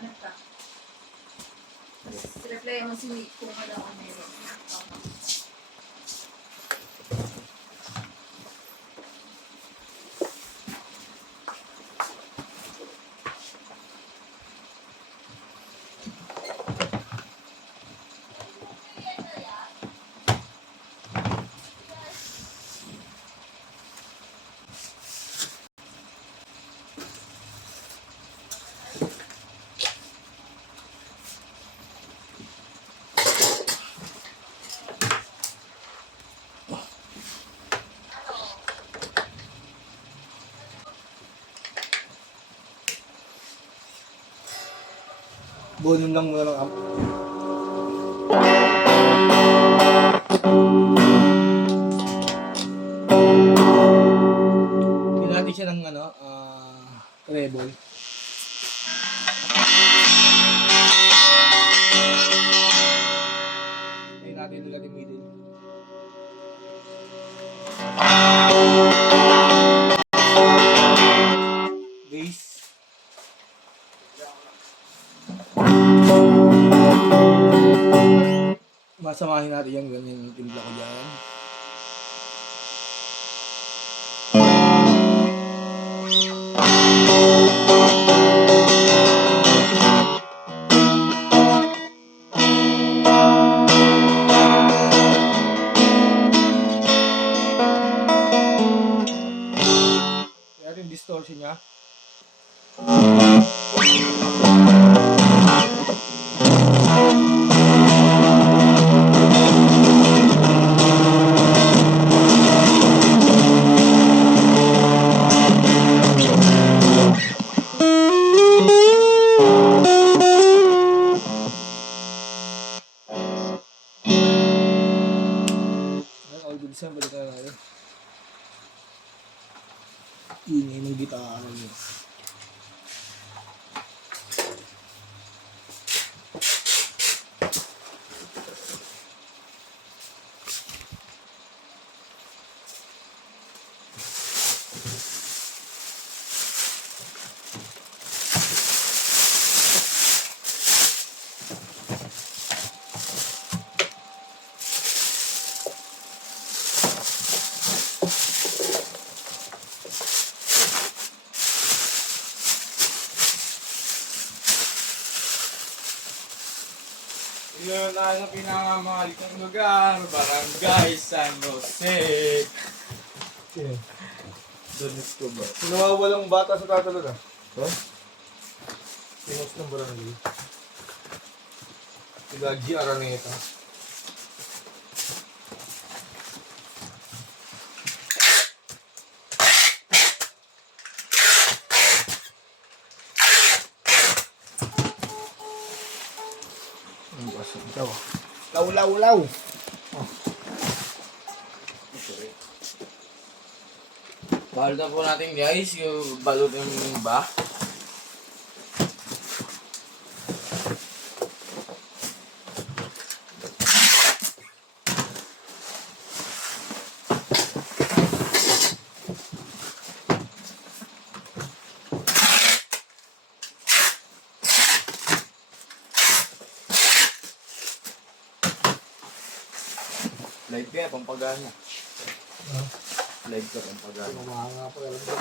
Ano ka? Reply mo si kung ano ang meron. Bunin lang muna ng amp. Pinati siya ng ano, treble. Ayun natin ulit yung middle. Bass. Masamahin natin yung ganyan yung timpla ko dyan. Kaya yung distortion niya. All bilisan, balikan natin. Ingay ng gitara niya. Yun na ang pinakamahal kong lugar, Barangay San Jose. Okay. Donis ko ba? Nawawalang bata sa tatalo na. Ha? Pinos ng barangay. Sila G. Araneta. Law. Bahal na po natin guys, yung balot yung ba. Live kaya, pampagana. Live ka, pampagana. Mga pa alam ko.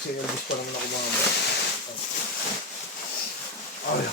Si Elvis pa naman ako mga ay,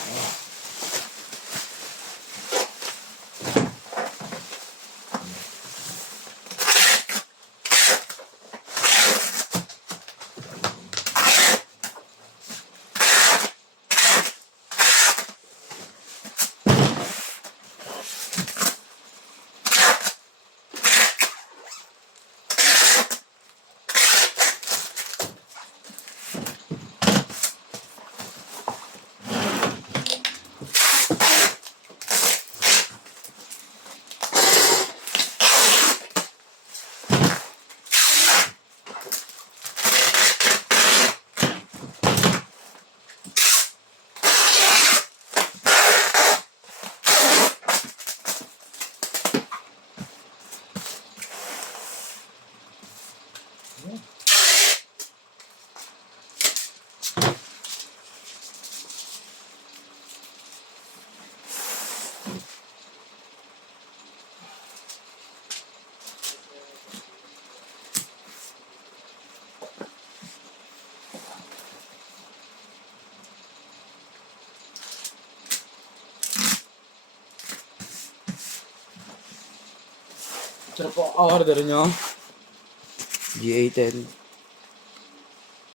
Sarap po order nyo. GA10.